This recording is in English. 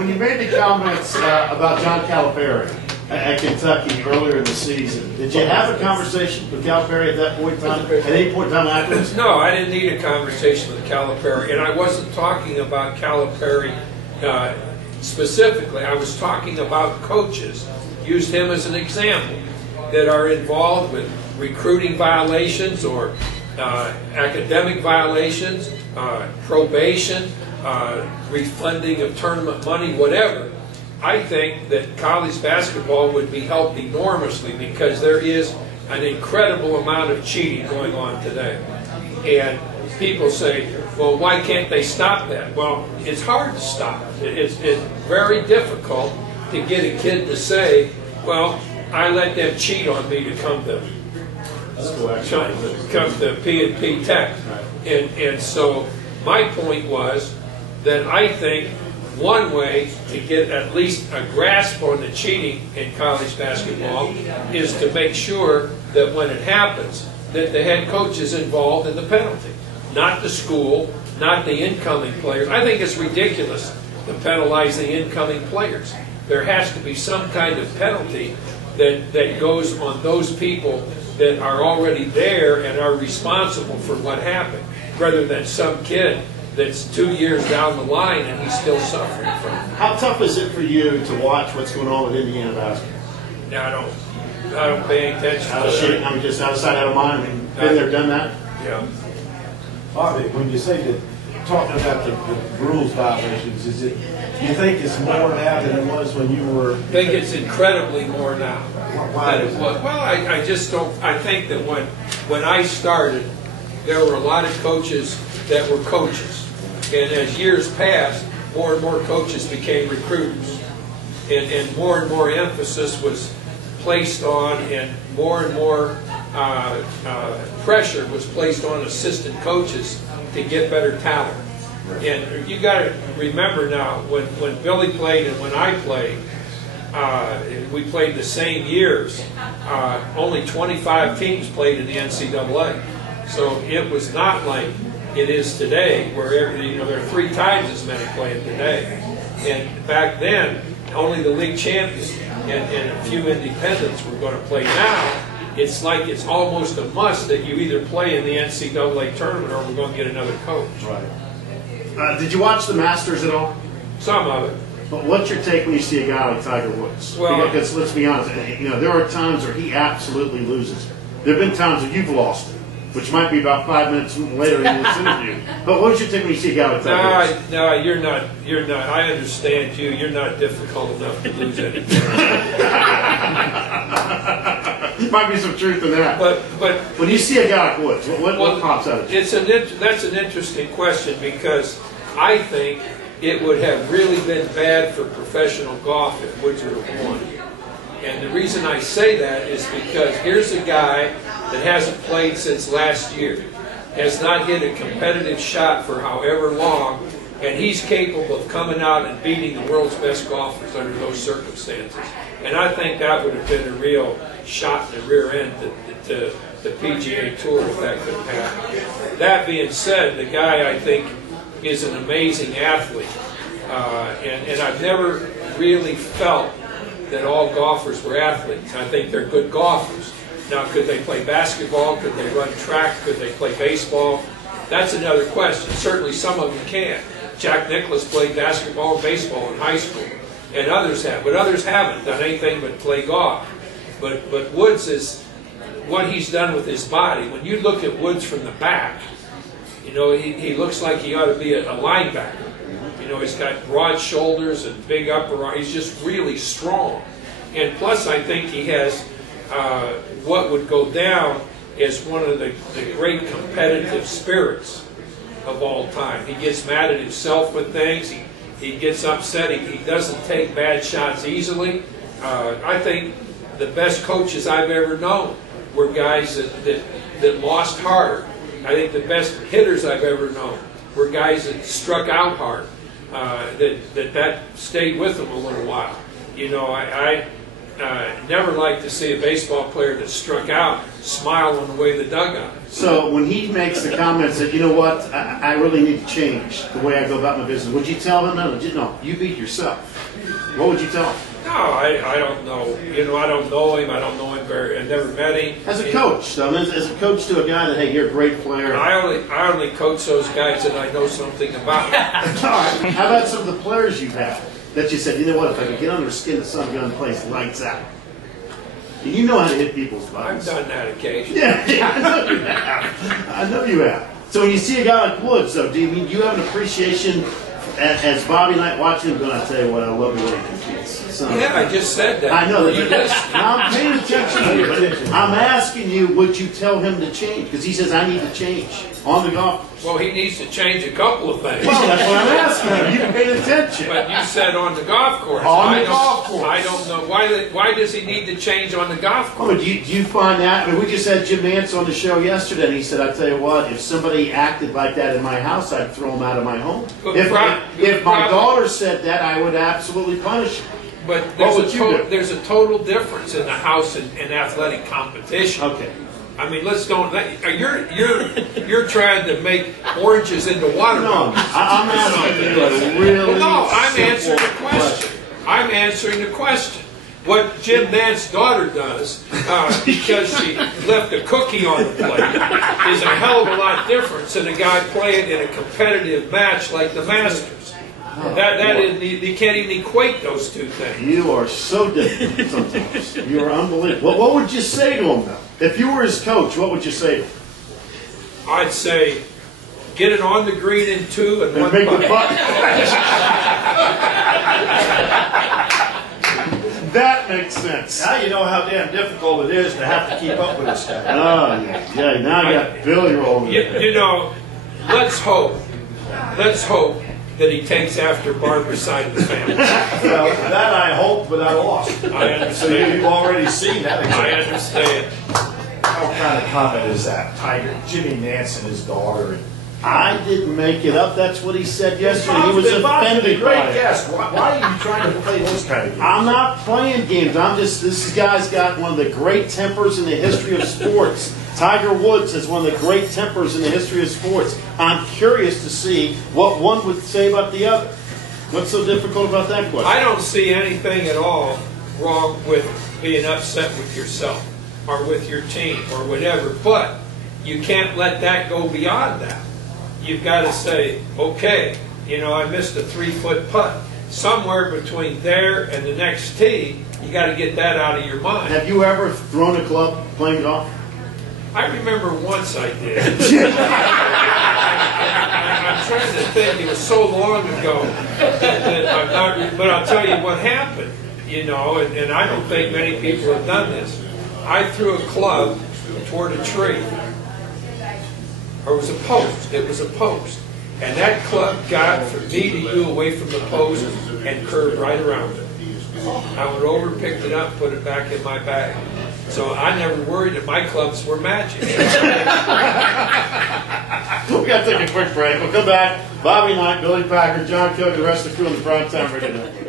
when you made the comments about John Calipari at Kentucky earlier in the season, did you have a conversation with Calipari at that point in time? At any point in time afterwards? No, I didn't need a conversation with Calipari, and I wasn't talking about Calipari specifically. I was talking about coaches. Used him as an example that are involved with recruiting violations or academic violations, probation, refunding of tournament money, whatever. I think that college basketball would be helped enormously because there is an incredible amount of cheating going on today. And people say, well, why can't they stop that? Well, it's hard to stop. It's very difficult to get a kid to say, well, I let them cheat on me to come to P&P Tech. And so my point was that I think one way to get at least a grasp on the cheating in college basketball is to make sure that when it happens, that the head coach is involved in the penalty. Not the school, not the incoming players. I think it's ridiculous to penalize the incoming players. There has to be some kind of penalty that goes on those people that are already there and are responsible for what happened, rather than some kid that's 2 years down the line and he's still suffering from it. How tough is it for you to watch what's going on with Indiana basketball? Now, I don't pay attention to that. I'm just outside out of mind. I mean, been there, done that? Yeah. Harvey, when you say that, talking about the rules violations, is it, you think it's more now than it was when you were? I think it's incredibly more now Why than it was. Well, I just don't. I think that when I started, there were a lot of coaches that were coaches, and as years passed, more and more coaches became recruiters, and more emphasis was placed on, and more pressure was placed on assistant coaches to get better talent. And you got to remember now, when Billy played and when I played, we played the same years. Only 25 teams played in the NCAA, so it was not like it is today, where there are 3 times as many playing today. And back then, only the league champions and a few independents were going to play. Now, it's like it's almost a must that you either play in the NCAA tournament or we're going to get another coach. Right. Did you watch the Masters at all? Some of it. But what's your take when you see a guy like Tiger Woods? Well, because let's be honest, there are times where he absolutely loses. There have been times where you've lost it, which might be about 5 minutes later in this interview. But what's your take when you see a guy like Tiger Woods? No, you're not. You're not. I understand you. You're not difficult enough to lose anything. Might be some truth in that. But when you see a guy like Woods, what pops out at you? That's an interesting question, because I think it would have really been bad for professional golf if Woods would have won. And the reason I say that is because here's a guy that hasn't played since last year, has not hit a competitive shot for however long, and he's capable of coming out and beating the world's best golfers under those circumstances. And I think that would have been a real shot in the rear end to the PGA Tour if that could have happened. That being said, the guy, I think, is an amazing athlete. And I've never really felt that all golfers were athletes. I think they're good golfers. Now, could they play basketball? Could they run track? Could they play baseball? That's another question. Certainly some of them can. Jack Nicklaus played basketball and baseball in high school, and others have. But others haven't done anything but play golf. But Woods is what he's done with his body. When you look at Woods from the back, he looks like he ought to be a linebacker. He's got broad shoulders and big upper arms. He's just really strong. And plus, I think he has what would go down as one of the great competitive spirits of all time. He gets mad at himself with things. He gets upset. He doesn't take bad shots easily. I think the best coaches I've ever known were guys that lost hard. I think the best hitters I've ever known were guys that struck out hard. That stayed with them a little while. never like to see a baseball player that struck out smile on the way to the dugout. So when he makes the comments that, you know what, I really need to change the way I go about my business, would you tell him, no, you beat yourself? What would you tell him? No, I don't know. You know, I don't know him. I don't know him very. I never met him. As a coach, though, as a coach to a guy that, hey, you're a great player. I only coach those guys that I know something about. All right. How about some of the players you've had that you said, you know what, if I could get under the skin of some gun, place lights out. And you know how to hit people's buttons. I've done that occasionally. Yeah, I know you have. I know you have. So when you see a guy like Woods, though, do you have an appreciation as Bobby Knight watching him going, I tell you what, I love the way he competes. Yeah, I just said that. I know that. I'm paying attention to you. But I'm asking you, would you tell him to change? Because he says, I need to change on the golf. Well, he needs to change a couple of things. Well, that's what I'm asking him. You paid attention. But you said on the golf course. On the golf course. I don't know. Why does he need to change on the golf course? Oh, do you find that? I mean, we just had Jim Nance on the show yesterday, and he said, I tell you what, if somebody acted like that in my house, I'd throw them out of my home. If my daughter said that, I would absolutely punish her. But there's a total difference in the house and athletic competition. Okay. I mean, let's don't. You're trying to make oranges into watermelons. No, I'm asking you a really. No, I'm answering the question. I'm answering the question. What Jim Nance's daughter does, because she left a cookie on the plate, is a hell of a lot different than a guy playing in a competitive match like the Masters. You can't even equate those two things. You are so different sometimes. You are unbelievable. What would you say to him, though? If you were his coach, what would you say to him? I'd say, get it on the green in 2 and 1 make putt. the putt. That makes sense. Now you know how damn difficult it is to have to keep up with this guy. Oh, yeah. Now you got Billy rolling. You know, let's hope that he takes after Barbara's side of the family. Well, that I hope, but I lost. I understand. So you've already seen that. I understand. What kind of comment is that, Tiger? Jimmy Nance and his daughter. I didn't make it up. That's what he said yesterday. He was offended by it. Guest. Why are you trying to play those kind of games? I'm not playing games. This guy's got one of the great tempers in the history of sports. Tiger Woods has one of the great tempers in the history of sports. I'm curious to see what one would say about the other. What's so difficult about that question? I don't see anything at all wrong with being upset with yourself or with your team or whatever, but you can't let that go beyond that. You've got to say, okay, I missed a 3-foot putt. Somewhere between there and the next tee, you got to get that out of your mind. Have you ever thrown a club playing golf? I remember once I did. I'm trying to think. It was so long ago that I'm not. But I'll tell you what happened. And I don't think many people have done this. I threw a club toward a tree, or it was a post. It was a post, and that club got from me to you away from the post and curved right around it. I went over, picked it up, put it back in my bag. So I never worried that my clubs were matching. We got to take a quick break. We'll come back. Bobby Knight, Billy Packer, John Cook, the rest of the crew on the Primetime Radio Network.